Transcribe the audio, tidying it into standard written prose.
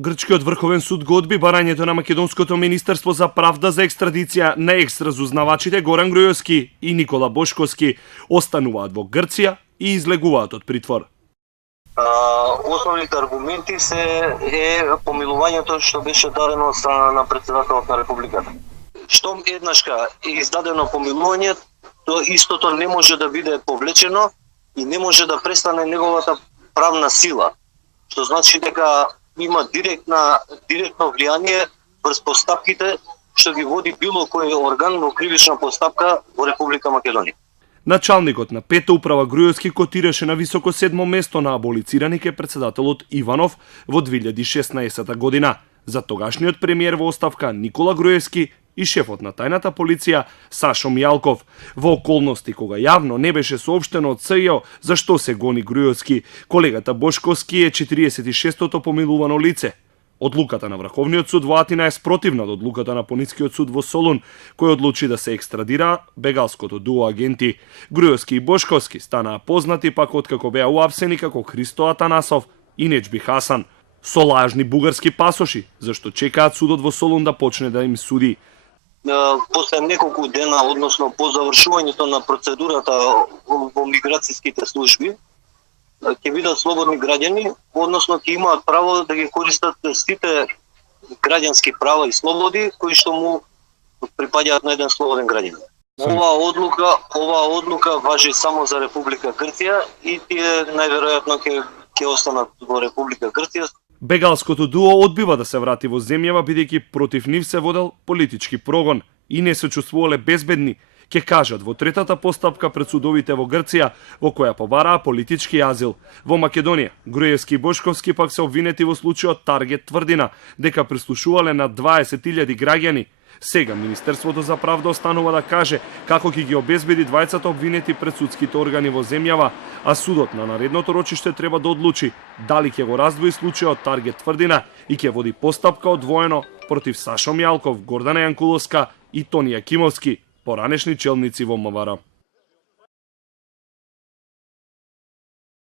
Грчкиот врховен суд го одби барањето на Македонското министерство за правда за екстрадиција на екстразузнавачите Горан Груевски и Никола Бошковски. Остануваат во Грција и излегуваат од притвор. Основните аргументи е помилувањето што беше дадено од страна на претседателот на Републиката. Штом еднашка е издадено помилување, то истото не може да биде повлечено и не може да престане неговата правна сила, што значи дека има директно влијание врз постапките што ги води било кој орган во кривична постапка во Република Македонија. Началникот на пета управа Груевски котираше на високо 7 место на аболицираник е претседателот Иванов во 2016 година. За тогашниот премиер во оставка Никола Груевски и шефот на тајната полиција Сашо Мијалков. Во околности кога јавно не беше соопштено од СЈО за што се гони Груевски, колегата Бошковски е 46-тото помилувано лице. Одлуката на Врховниот суд во Атина е спротивна од одлуката на Понискиот суд во Солун, кој одлучи да се екстрадира бегалското дуо агенти. Груевски и Бошковски станаа познати пак откако беа уапсени како Христо Атанасов и Неџби Хасан со лажни бугарски пасоши, зашто чекаат судот во Солун да почне да им суди. После неколку дена, односно по завршувањето на процедурата во миграцијските служби, ќе бидат слободни граѓани, односно ќе имаат право да ги користат сите граѓански права и слободи кои што му припаѓаат на еден слободен граѓанин. Оваа одлука важи само за Република Грција и тие најверојатно ќе останат во Република Грција. Бегалското дуо одбива да се врати во земјава бидејќи против нив се водел политички прогон и не се чувствувале безбедни, ќе кажат во третата постапка пред судовите во Грција, во која побараа политички азил. Во Македонија, Груевски и Бошковски пак се обвинети во случајот Таргет Тврдина, дека прислушувале на 20.000 граѓани. Сега Министерството за правда останува да каже како ќе ги обезбеди двајцата обвинети пред судските органи во земјава, а судот на наредното рочиште треба да одлучи дали ќе го раздвои случајот Таргет Тврдина и ќе води постапка одвоено против Сашо Мијалков, Гордана Јанкуловска и Тонија Кимовски, поранешни челници во МВР.